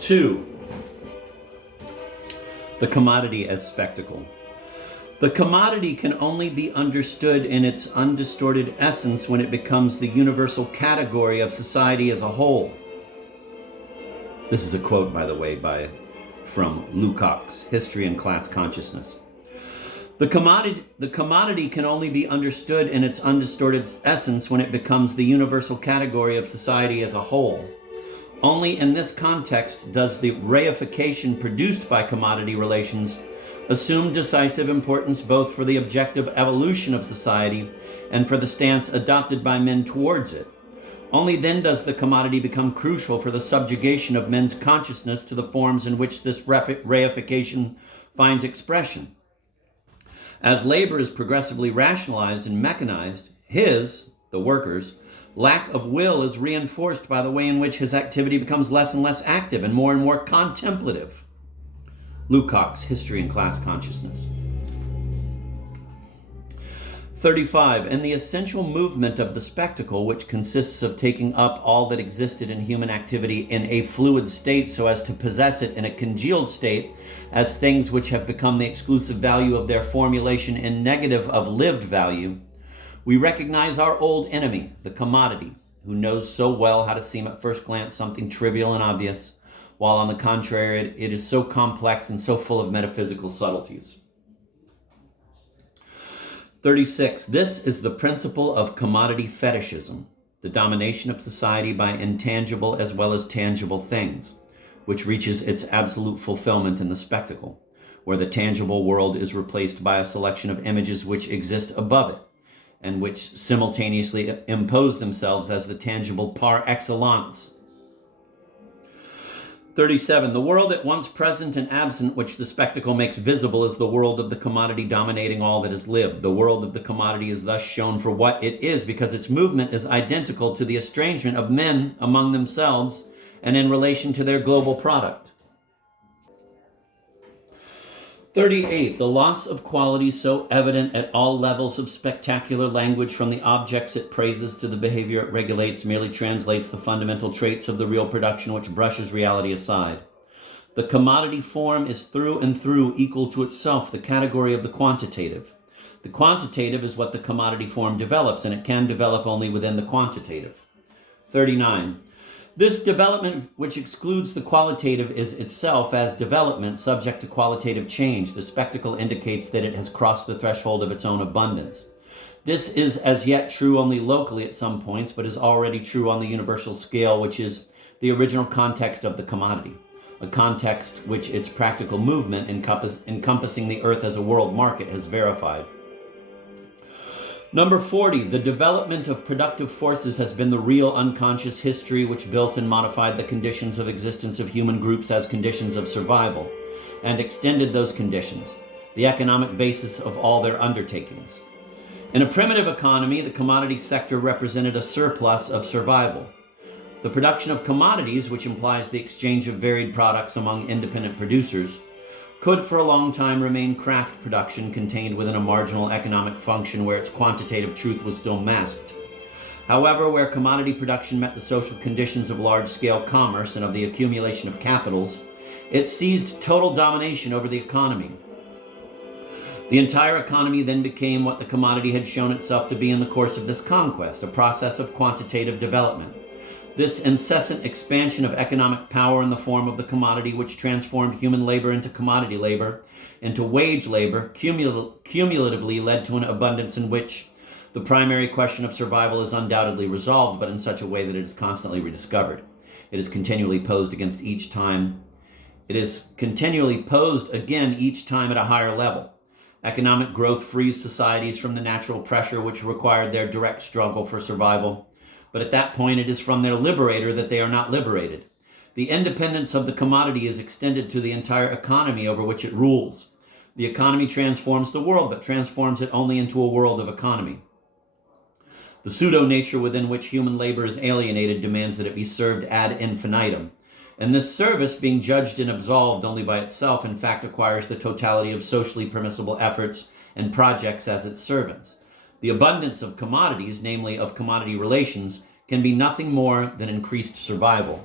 2. The commodity as spectacle. The commodity can only be understood in its undistorted essence when it becomes the universal category of society as a whole. This is a quote, by the way, from Lukács' History and Class Consciousness. The commodity can only be understood in its undistorted essence when it becomes the universal category of society as a whole. Only in this context does the reification produced by commodity relations assume decisive importance both for the objective evolution of society and for the stance adopted by men towards it. Only then does the commodity become crucial for the subjugation of men's consciousness to the forms in which this reification finds expression. As labor is progressively rationalized and mechanized, the worker's, lack of will is reinforced by the way in which his activity becomes less and less active and more contemplative. Lukács' History and Class Consciousness. 35. In the essential movement of the spectacle, which consists of taking up all that existed in human activity in a fluid state so as to possess it in a congealed state as things which have become the exclusive value of their formulation in negative of lived value, we recognize our old enemy, the commodity, who knows so well how to seem at first glance something trivial and obvious, while on the contrary it is so complex and so full of metaphysical subtleties. 36. This is the principle of commodity fetishism, the domination of society by intangible as well as tangible things, which reaches its absolute fulfillment in the spectacle, where the tangible world is replaced by a selection of images which exist above it, and which simultaneously impose themselves as the tangible par excellence. 37. The world at once present and absent, which the spectacle makes visible, is the world of the commodity dominating all that is lived. The world of the commodity is thus shown for what it is, because its movement is identical to the estrangement of men among themselves and in relation to their global product. 38. The loss of quality so evident at all levels of spectacular language, from the objects it praises to the behavior it regulates, merely translates the fundamental traits of the real production, which brushes reality aside. The commodity form is through and through equal to itself, the category of the quantitative. The quantitative is what the commodity form develops, and it can develop only within the quantitative. 39. This development, which excludes the qualitative, is itself, as development, subject to qualitative change. The spectacle indicates that it has crossed the threshold of its own abundance. This is as yet true only locally at some points, but is already true on the universal scale, which is the original context of the commodity, a context which its practical movement, encompassing the earth as a world market, has verified. Number 40, the development of productive forces has been the real unconscious history which built and modified the conditions of existence of human groups as conditions of survival, and extended those conditions, the economic basis of all their undertakings. In a primitive economy, the commodity sector represented a surplus of survival. The production of commodities, which implies the exchange of varied products among independent producers, could for a long time remain craft production contained within a marginal economic function where its quantitative truth was still masked. However, where commodity production met the social conditions of large-scale commerce and of the accumulation of capitals, it seized total domination over the economy. The entire economy then became what the commodity had shown itself to be in the course of this conquest, a process of quantitative development. This incessant expansion of economic power in the form of the commodity, which transformed human labor into commodity labor, into wage labor, cumulatively led to an abundance in which the primary question of survival is undoubtedly resolved, but in such a way that it is constantly rediscovered. It is continually posed again each time at a higher level. Economic growth frees societies from the natural pressure which required their direct struggle for survival. But at that point, it is from their liberator that they are not liberated. The independence of the commodity is extended to the entire economy over which it rules. The economy transforms the world, but transforms it only into a world of economy. The pseudo-nature within which human labor is alienated demands that it be served ad infinitum. And this service, being judged and absolved only by itself, in fact acquires the totality of socially permissible efforts and projects as its servants. The abundance of commodities, namely of commodity relations, can be nothing more than increased survival.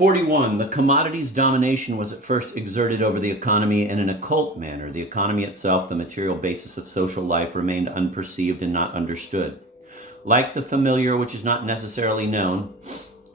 41. The commodities domination was at first exerted over the economy in an occult manner. The economy itself, the material basis of social life, remained unperceived and not understood. Like the familiar, which is not necessarily known,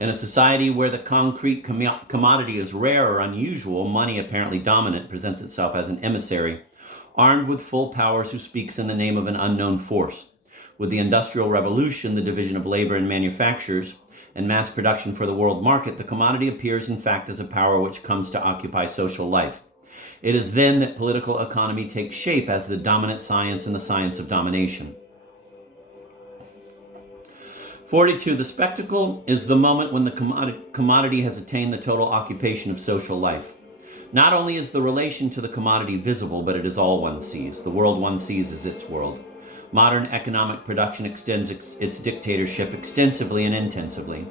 in a society where the concrete commodity is rare or unusual, money, apparently dominant, presents itself as an emissary, armed with full powers, who speaks in the name of an unknown force. With the Industrial Revolution, the division of labor and manufactures, and mass production for the world market, the commodity appears in fact as a power which comes to occupy social life. It is then that political economy takes shape as the dominant science and the science of domination. 42. The spectacle is the moment when the commodity has attained the total occupation of social life. Not only is the relation to the commodity visible, but it is all one sees. The world one sees is its world. Modern economic production extends its dictatorship extensively and intensively.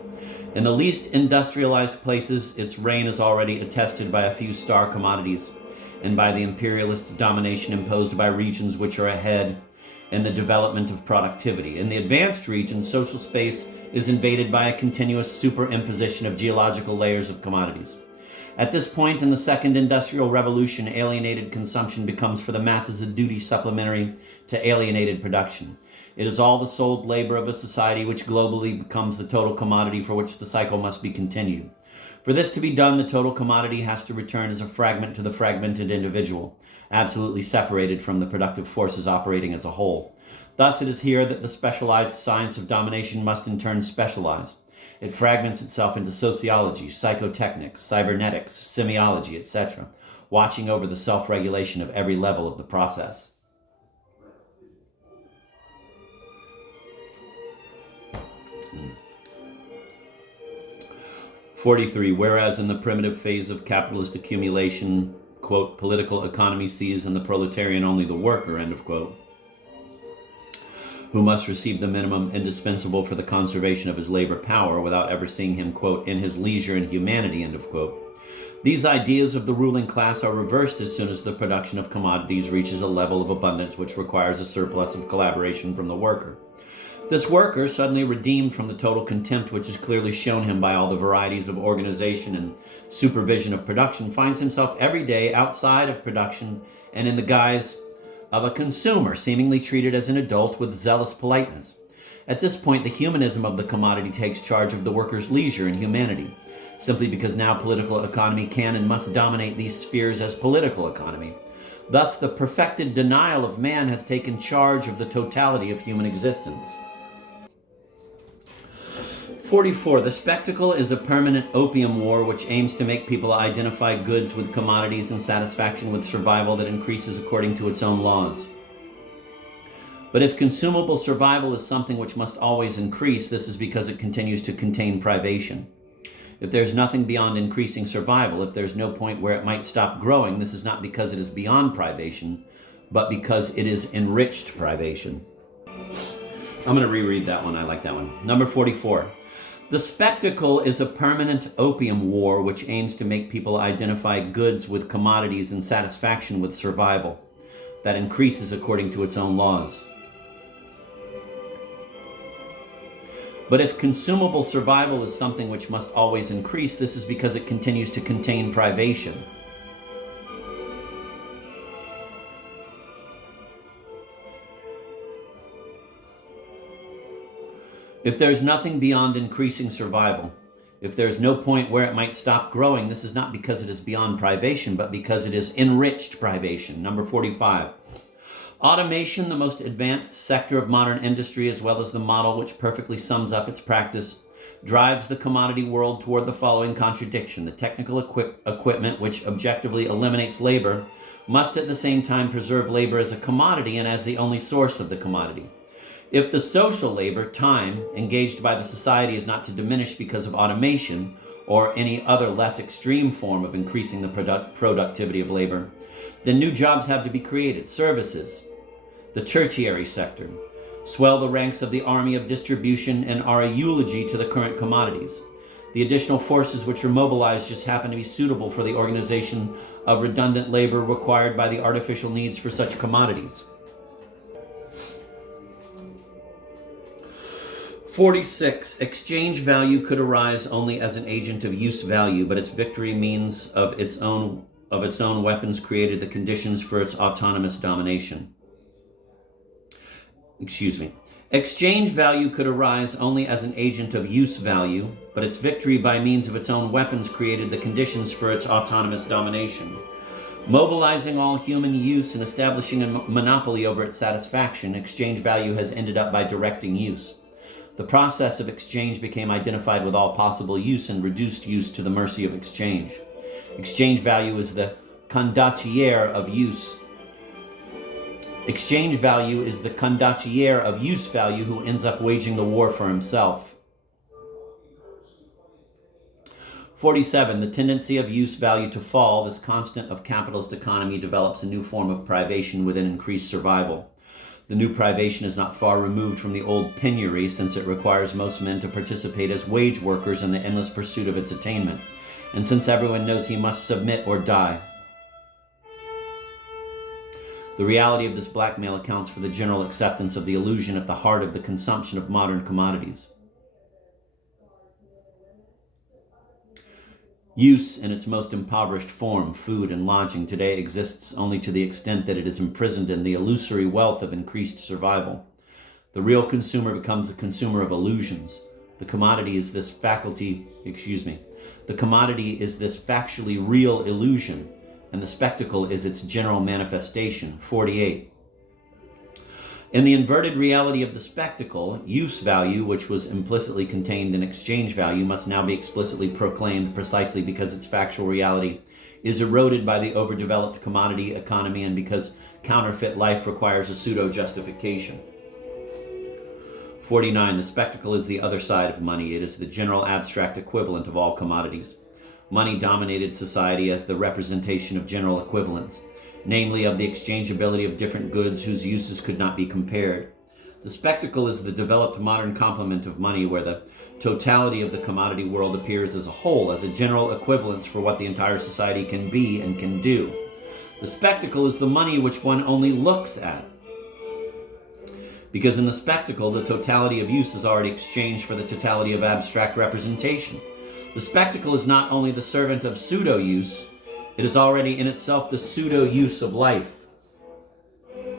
In the least industrialized places, its reign is already attested by a few star commodities and by the imperialist domination imposed by regions which are ahead in the development of productivity. In the advanced regions, social space is invaded by a continuous superimposition of geological layers of commodities. At this point in the second industrial revolution, alienated consumption becomes for the masses a duty supplementary to alienated production. It is all the sold labor of a society which globally becomes the total commodity for which the cycle must be continued. For this to be done, the total commodity has to return as a fragment to the fragmented individual, absolutely separated from the productive forces operating as a whole. Thus, it is here that the specialized science of domination must in turn specialize. It fragments itself into sociology, psychotechnics, cybernetics, semiology, etc., watching over the self-regulation of every level of the process. Hmm. 43. Whereas in the primitive phase of capitalist accumulation, quote, political economy sees in the proletarian only the worker, end of quote, who must receive the minimum indispensable for the conservation of his labor power without ever seeing him, quote, in his leisure and humanity, end of quote. These ideas of the ruling class are reversed as soon as the production of commodities reaches a level of abundance which requires a surplus of collaboration from the worker. This worker, suddenly redeemed from the total contempt which is clearly shown him by all the varieties of organization and supervision of production, finds himself every day outside of production and in the guise of a consumer, seemingly treated as an adult with zealous politeness. At this point, the humanism of the commodity takes charge of the worker's leisure and humanity, simply because now political economy can and must dominate these spheres as political economy. Thus, the perfected denial of man has taken charge of the totality of human existence. 44. The spectacle is a permanent opium war which aims to make people identify goods with commodities and satisfaction with survival that increases according to its own laws. But if consumable survival is something which must always increase, this is because it continues to contain privation. If there's nothing beyond increasing survival, if there's no point where it might stop growing, this is not because it is beyond privation, but because it is enriched privation. I'm going to reread that one. I like that one. Number 44. The spectacle is a permanent opium war which aims to make people identify goods with commodities and satisfaction with survival that increases according to its own laws. But if consumable survival is something which must always increase, this is because it continues to contain privation. If there's nothing beyond increasing survival, if there's no point where it might stop growing, this is not because it is beyond privation, but because it is enriched privation. Number 45. Automation, the most advanced sector of modern industry, as well as the model which perfectly sums up its practice, drives the commodity world toward the following contradiction. The technical equipment which objectively eliminates labor must at the same time preserve labor as a commodity and as the only source of the commodity. If the social labor, time, engaged by the society is not to diminish because of automation or any other less extreme form of increasing the productivity of labor, then new jobs have to be created. Services, the tertiary sector, swell the ranks of the army of distribution and are a eulogy to the current commodities. The additional forces which are mobilized just happen to be suitable for the organization of redundant labor required by the artificial needs for such commodities. 46. Exchange value could arise only as an agent of use value, but its victory means of its own weapons created the conditions for its autonomous domination. Exchange value could arise only as an agent of use value, but its victory by means of its own weapons created the conditions for its autonomous domination. Mobilizing all human use and establishing a monopoly over its satisfaction, exchange value has ended up by directing use. The process of exchange became identified with all possible use and reduced use to the mercy of exchange. Exchange value is the condottiere of use. Exchange value is the condottiere of use value who ends up waging the war for himself. 47. The tendency of use value to fall, this constant of capitalist economy, develops a new form of privation within increased survival. The new privation is not far removed from the old penury, since it requires most men to participate as wage workers in the endless pursuit of its attainment, and since everyone knows he must submit or die. The reality of this blackmail accounts for the general acceptance of the illusion at the heart of the consumption of modern commodities. Use in its most impoverished form, food and lodging, today exists only to the extent that it is imprisoned in the illusory wealth of increased survival. The real consumer becomes a consumer of illusions. The commodity is this factually real illusion, and the spectacle is its general manifestation. 48. In the inverted reality of the spectacle, use value, which was implicitly contained in exchange value, must now be explicitly proclaimed precisely because its factual reality is eroded by the overdeveloped commodity economy and because counterfeit life requires a pseudo-justification. 49. The spectacle is the other side of money. It is the general abstract equivalent of all commodities. Money dominated society as the representation of general equivalents, namely of the exchangeability of different goods whose uses could not be compared. The spectacle is the developed modern complement of money, where the totality of the commodity world appears as a whole, as a general equivalence for what the entire society can be and can do. The spectacle is the money which one only looks at, because in the spectacle, the totality of use is already exchanged for the totality of abstract representation. The spectacle is not only the servant of pseudo-use, it is already in itself the pseudo-use of life.